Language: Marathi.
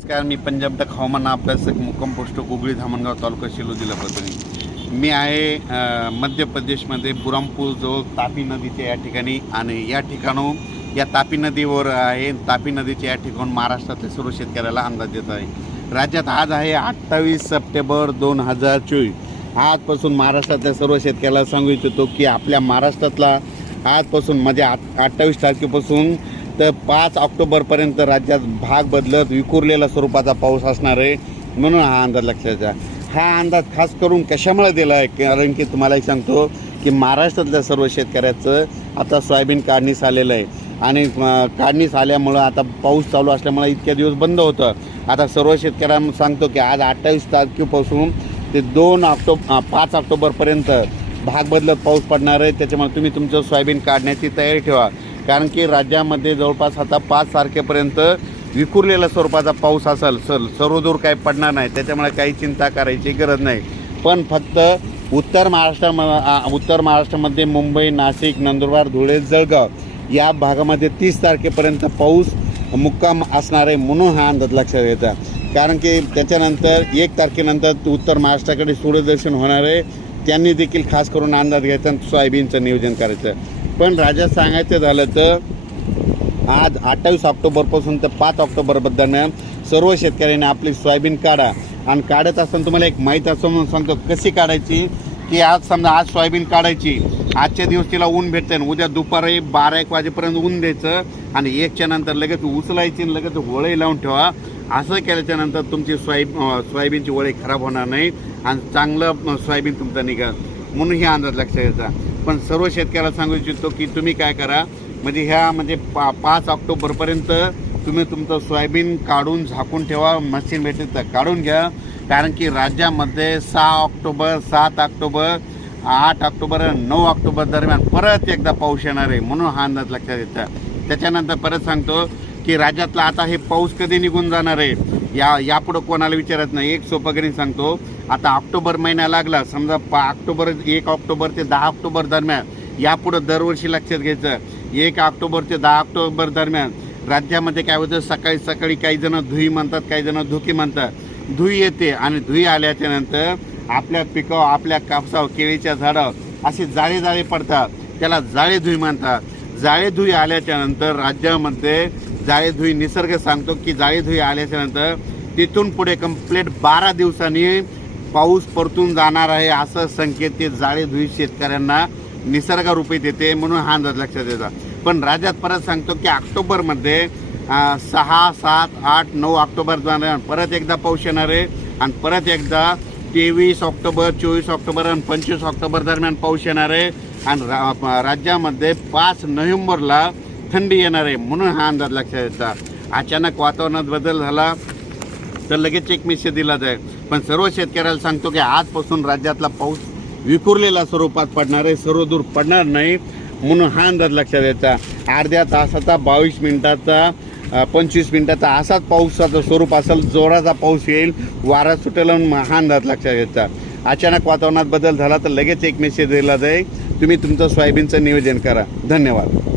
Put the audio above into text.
नमस्कार, मी पंजाब तक हवामान अभ्यासक मुक्काम पोस्ट गुगळी धामणगाव तालुका शिलो जिल्हा परभणी। मी आहे मध्य प्रदेशमध्ये बुरहानपूर जवळ तापी नदीच्या या ठिकाणी आणि या ठिकाणून या तापी नदीवर आहे। तापी नदीच्या या ठिकाणून महाराष्ट्रातल्या सर्व शेतकऱ्याला अंदाज देत आहे। राज्यात आज आहे 28 सप्टेंबर 2024। आजपासून महाराष्ट्रातल्या सर्व शेतकऱ्याला सांगू इच्छितो की आपल्या महाराष्ट्रातला आजपासून म्हणजे 28 तारखेपासून तर 5 ऑक्टोबरपर्यंत राज्यात भाग बदलत विखुरलेला स्वरूपाचा पाऊस असणार आहे, म्हणून हा अंदाज लक्षात घ्या। हा अंदाज खास करून कशामुळे दिला आहे, कारण की तुम्हाला एक सांगतो की महाराष्ट्रातल्या सर्व शेतकऱ्याचं आता सोयाबीन काढणीस आलेलं आहे आणि काढणीस आल्यामुळं आता पाऊस चालू असल्यामुळे इतक्या दिवस बंद होतं। आता सर्व शेतकऱ्यांना सांगतो की आज 28 तारखेपासून ते 5 ऑक्टोबरपर्यंत भाग बदलत पाऊस पडणार आहे। त्याच्यामुळे तुम्ही तुमचं सोयाबीन काढण्याची तयारी ठेवा, कारण की राज्यामध्ये जवळपास आता 5 तारखेपर्यंत विखुरलेल्या स्वरूपाचा पाऊस असेल। सर्वदूर काही पडणार नाही, त्याच्यामुळे काही चिंता करायची गरज नाही। पण फक्त उत्तर महाराष्ट्रामध्ये मुंबई, नाशिक, नंदुरबार, धुळे, जळगाव या भागामध्ये 30 तारखेपर्यंत पाऊस मुक्काम असणार आहे, म्हणून हा अंदाज लक्षात घ्यायचा। कारण की त्याच्यानंतर 1 तारखेनंतर उत्तर महाराष्ट्राकडे सूर्यदर्शन होणार आहे, त्यांनी देखील खास करून अंदाज घ्यायचा आणि सोयाबीनचं नियोजन करायचं। पण राज्यात सांगायचं झालं तर आज 28 ऑक्टोबरपासून तर 5 ऑक्टोबर दरम्यान सर्व शेतकऱ्यांनी आपली सोयाबीन काढा। आणि काढत असताना तुम्हाला एक माहीत असं म्हणून सांगतो कशी काढायची, की आज समजा आज सोयाबीन काढायची, आजच्या दिवस तिला ऊन भेटते आणि उद्या दुपारी 12-1 वाजेपर्यंत ऊन द्यायचं आणि 1च्या नंतर लगेच उचलायची आणि लगेच वळी लावून ठेवा। असं केल्याच्यानंतर तुमची सोयाबीनची वळी खराब होणार नाही आणि चांगलं सोयाबीन तुमचं निघेल, म्हणून हे अंदाज लक्षात घ्यायचा। पण सर्व शेतकऱ्याला सांगू इच्छितो की तुम्ही काय करा, म्हणजे ह्या म्हणजे 5 ऑक्टोबरपर्यंत तुम्ही तुमचं सोयाबीन काढून झाकून ठेवा, मशीन भेटेल तर काढून घ्या। कारण की राज्यामध्ये 6 ऑक्टोबर, 7 ऑक्टोबर, 8 ऑक्टोबर, 9 ऑक्टोबर दरम्यान परत एकदा पाऊस येणार आहे, म्हणून हा अंदाज लक्षात घ्यायचा। त्याच्यानंतर परत सांगतो की राज्यातला आता हे पाऊस कधी निघून जाणार आहे यापुढं कोणाला विचारत नाही। एक सोपं करून सांगतो, आता ऑक्टोबर महिना लागला समजा 1 ऑक्टोबर ते 10 ऑक्टोबर दरम्यान, यापुढं दरवर्षी लक्षात घ्यायचं 1 ऑक्टोबर ते 10 ऑक्टोबर दरम्यान राज्यामध्ये काय होतं, सकाळी काही जण धुई म्हणतात, काही जण धुकी म्हणतात। धुई येते आणि धुई आल्याच्या नंतर आपल्या पिकावर, आपल्या कापसावर, केळीच्या झाडावर असे जाळे पडतात, त्याला जाळे धुई म्हणतात। जाळे धुई आल्याच्या नंतर राज्यामध्ये जाळे धुई निसर्ग सांगतो की जाळे धुई आल्याच्या नंतर तिथून पुढे कंप्लीट 12 दिवसांनी पाऊस परतून जाणार आहे, असं संकेत ते जाळे धुई शेतकऱ्यांना निसर्गरूपी देते, म्हणून हा अंदाज लक्षात द्यायचा। पण राज्यात परत सांगतो की ऑक्टोबरमध्ये 6, 7, 8, 9 ऑक्टोबर दरम्यान परत एकदा पाऊस येणार आहे आणि परत एकदा 23 ऑक्टोबर, 24 ऑक्टोबर आणि 25 ऑक्टोबर दरम्यान पाऊस येणार आहे आणि राज्यामध्ये 5 नोव्हेंबरला थंडी येणार आहे, म्हणून हा अंदाज लक्षात द्यायचा। अचानक वातावरणात बदल झाला तर लगेच एक मेसेज दिला जाईल। पण सर्व शेतकऱ्याला सांगतो की आजपासून राज्यातला पाऊस विखुरलेल्या स्वरूपात पडणार आहे, सर्वदूर पडणार नाही, म्हणून हा अंदाज लक्षात द्यायचा। अर्ध्या तासाचा, 22 मिनिटाचा, 25 मिनिटाचा असाच पावसाचं स्वरूप असेल, जोराचा पाऊस येईल, वारा सुटेल, हा अंदाज लक्षात घ्यायचा। अचानक वातावरणात बदल झाला तर लगेच एक मेसेज दिला जाईल, तुम्ही तुमचं सोयाबीनचं नियोजन करा। धन्यवाद।